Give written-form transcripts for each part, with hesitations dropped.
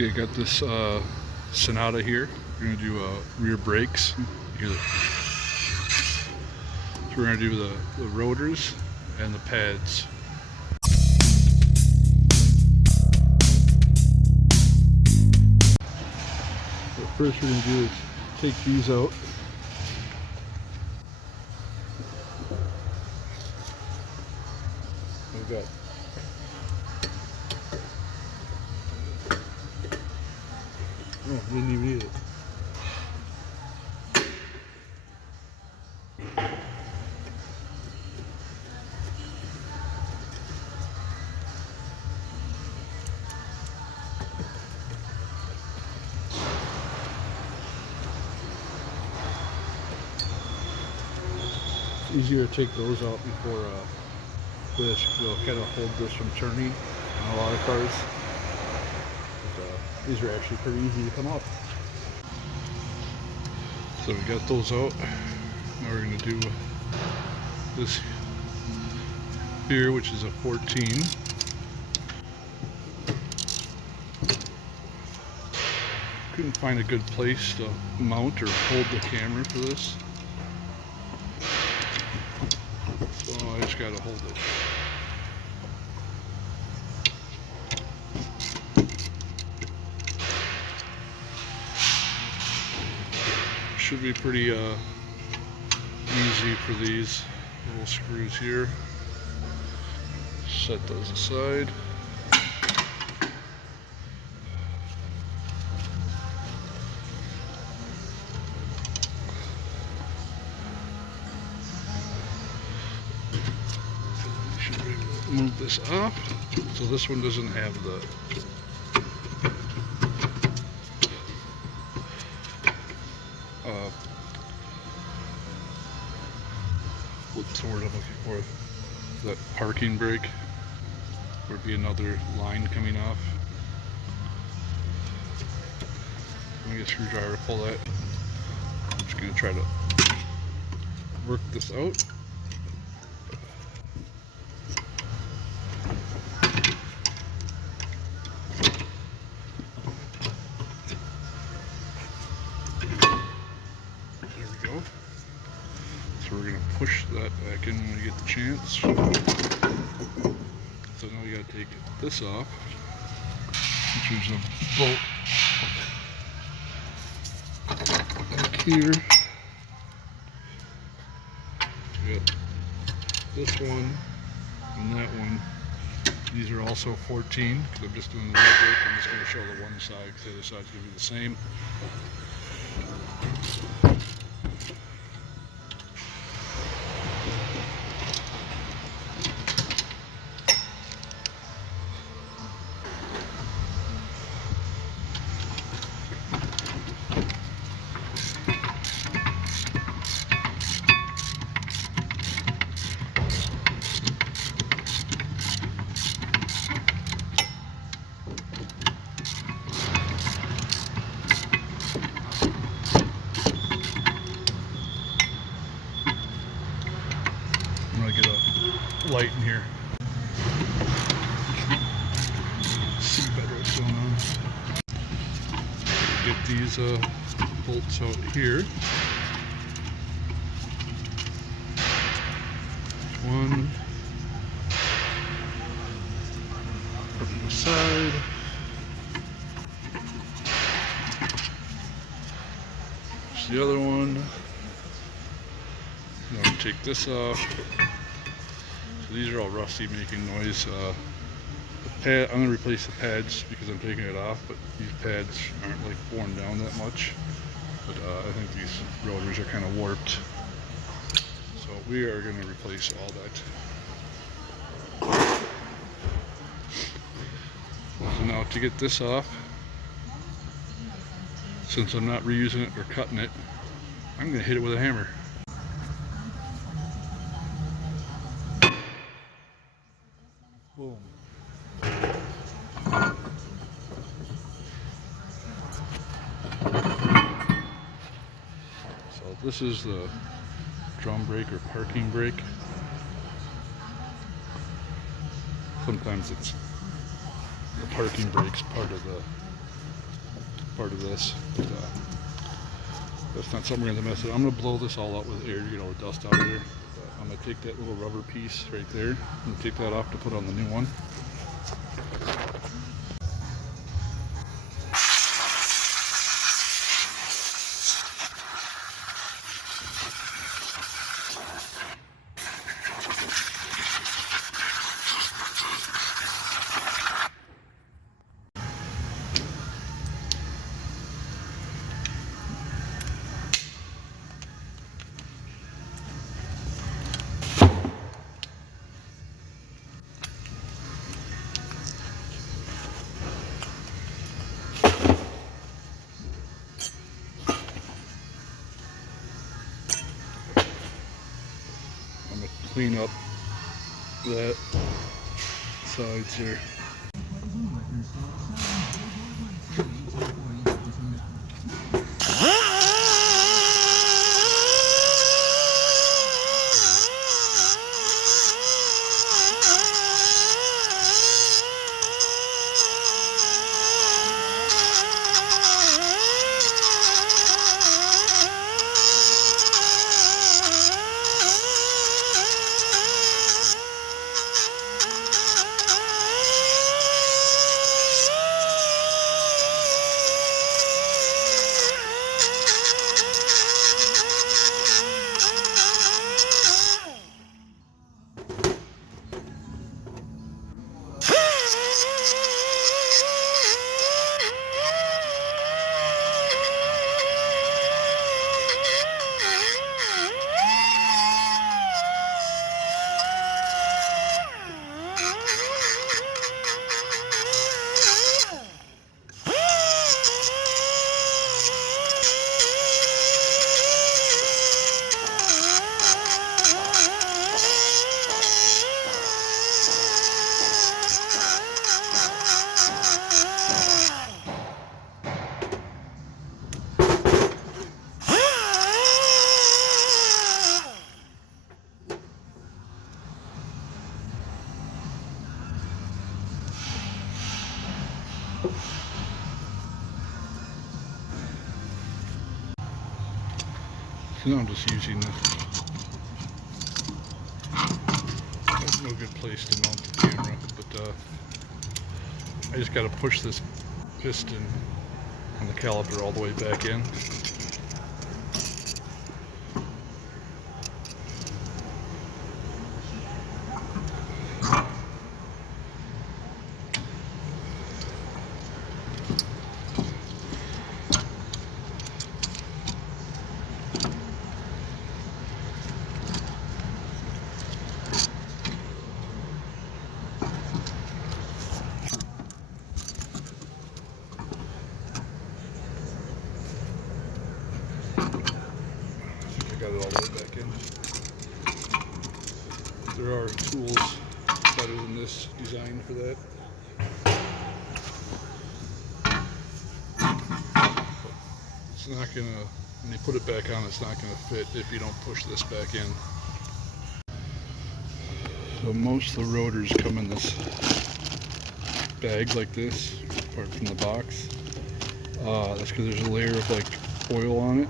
Okay, got this Sonata here. We're gonna do rear brakes. So we're gonna do the rotors and the pads. So first we're gonna do is take these out. We've got didn't even need it. It's easier to take those out before this, because it'll kind of hold this from turning on a lot of cars. But, these are actually pretty easy to come up. So we got those out. Now we're going to do this here, which is a 14. Couldn't find a good place to mount or hold the camera for this, so I just got to hold it. Should be pretty easy for these little screws here. Set those aside. Should we move this off? So this one doesn't have the what's the word I'm looking for? That parking brake. There'd be another line coming off. Let me get a screwdriver to pull that. I'm just going to try to work this out. There we go. So we're going to push that back in when we get the chance. So now we got to take this off, which is a bolt back here. We got this one and that one. These are also 14 because I'm just doing the rear brake. I'm just going to show the one side because the other side's going to be the same. I'm gonna get a light in here. See better what's going on. Get these bolts out here. One. Put them aside. There's the other one. Now take this off. So these are all rusty, making noise. The pad, I'm going to replace the pads because I'm taking it off, but these pads aren't like worn down that much. But I think these rotors are kind of warped. So we are going to replace all that. So now to get this off, since I'm not reusing it or cutting it, I'm going to hit it with a hammer. Boom. So this is the drum brake or parking brake. Sometimes it's the parking brake's part of the part of this. But, that's not something we're going to mess with. I'm going to blow this all out with air to get all the dust out of there. I'm going to take that little rubber piece right there and take that off to put on the new one. Clean up that sides here. So now I'm just using this. There's no good place to mount the camera, but I just got to push this piston on the caliper all the way back in. Got it all the way back in. There are tools better than this designed for that. It's not gonna, when you put it back on, it's not gonna fit if you don't push this back in. So most of the rotors come in this bag like this, apart from the box. That's because there's a layer of like oil on it.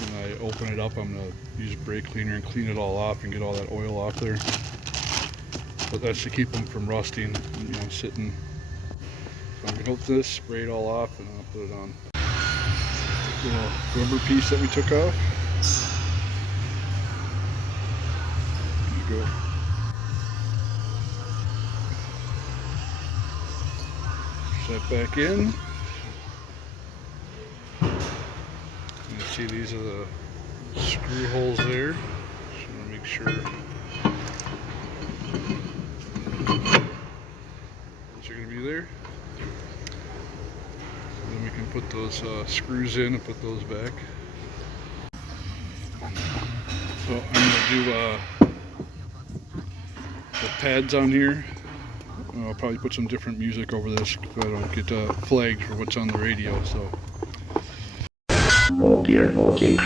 When I open it up, I'm going to use a brake cleaner and clean it all off and get all that oil off there. But that's to keep them from rusting, you know, sitting. So I'm going to open this, spray it all off, and I'll put it on. Little rubber piece that we took off. There you go. Push that back in. See, these are the screw holes there. Just want to make sure those are going to be there. So then we can put those screws in and put those back. So I'm going to do the pads on here. I'll probably put some different music over this so I don't get flagged for what's on the radio. So. Oh dear, okay.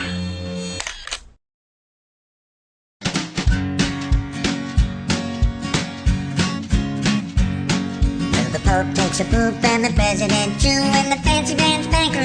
The Pope takes a poop and the President too, and the fancy pants banker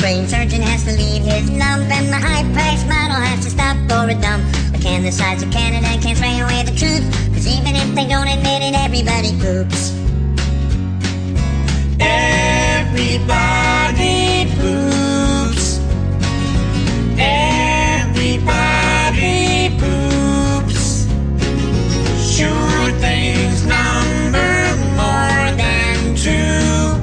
brain surgeon has to leave his lump, and the high-priced model has to stop for a dump. But can the size of Canada can't spray away the truth? Cause even if they don't admit it, everybody poops. Everybody poops. Everybody poops. Sure things number more than two.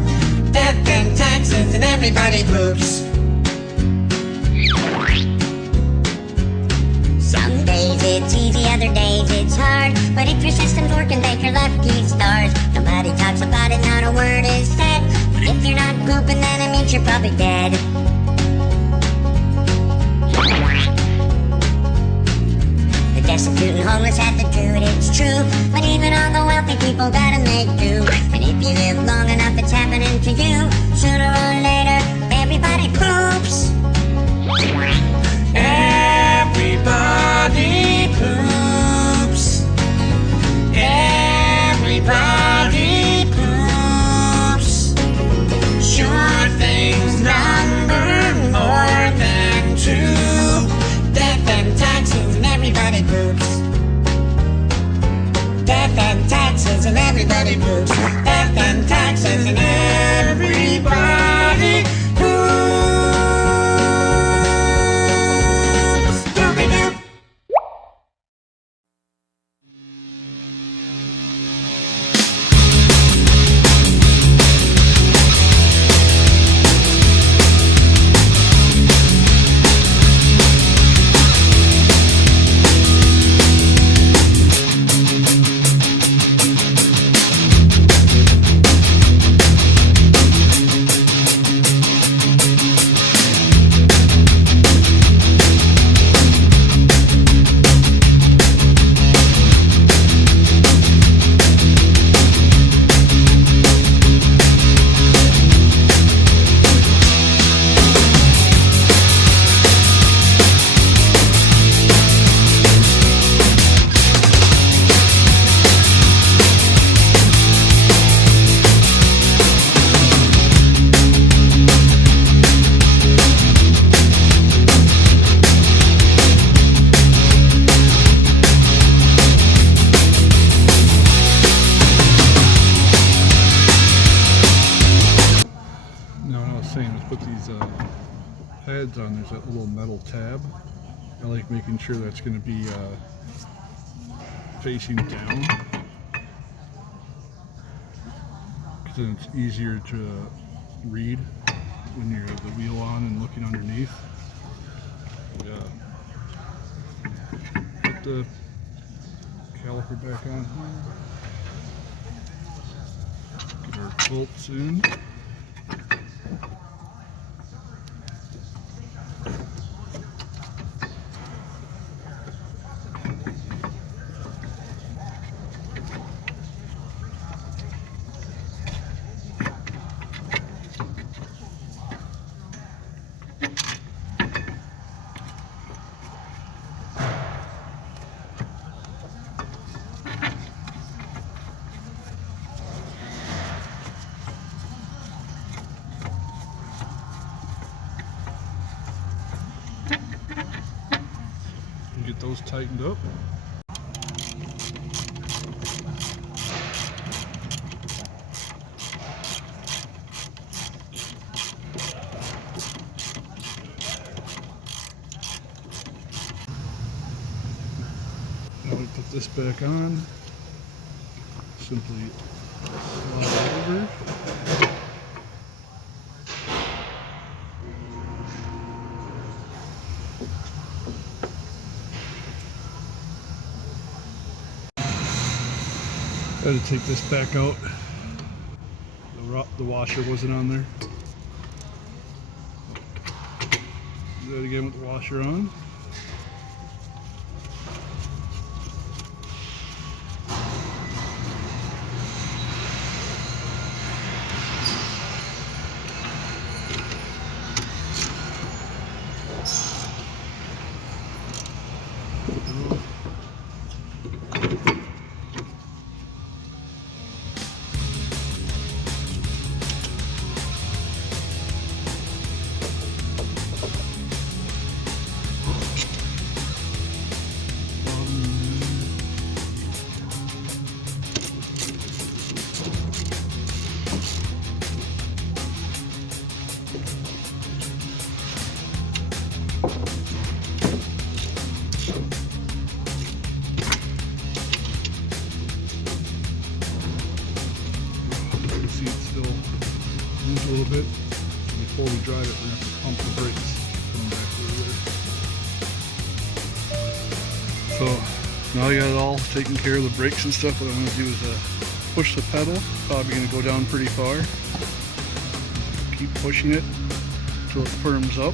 Death and taxes and everybody poops. Some days it's easy, other days it's hard. But if your system's working, thank your lucky stars. Nobody talks about it, not a word is said. But if you're not pooping, then it means you're probably dead. The destitute and homeless have to do it, it's true. But even all the wealthy people gotta make do. And if you live long enough, it's happening to you. Sooner or later, everybody poops. Everybody poops. Everybody poops. Sure things number more than two. Death and taxes and everybody poops. Death and taxes and everybody poops. Death and taxes and everybody poops. Doobie-doo. Put these pads on. There's that little metal tab. I like making sure that's going to be facing down, because then it's easier to read when you're the wheel on and looking underneath. Put the caliper back on here. Get our bolts in. Get those tightened up. Now we put this back on. Simply slide over. Got to take this back out. The washer wasn't on there. Do that again with the washer on. So now I got it all taken care of, the brakes and stuff. What I'm going to do is push the pedal. Probably going to go down pretty far. Keep pushing it until it firms up.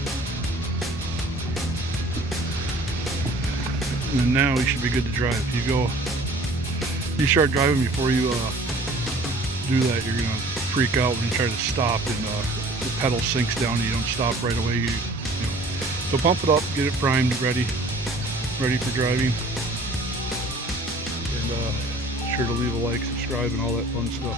And then now you should be good to drive. You start driving before you do that, you're going to freak out when you try to stop and the pedal sinks down and you don't stop right away. You know. So pump it up, get it primed, ready for driving. And sure to leave a like, subscribe, and all that fun stuff.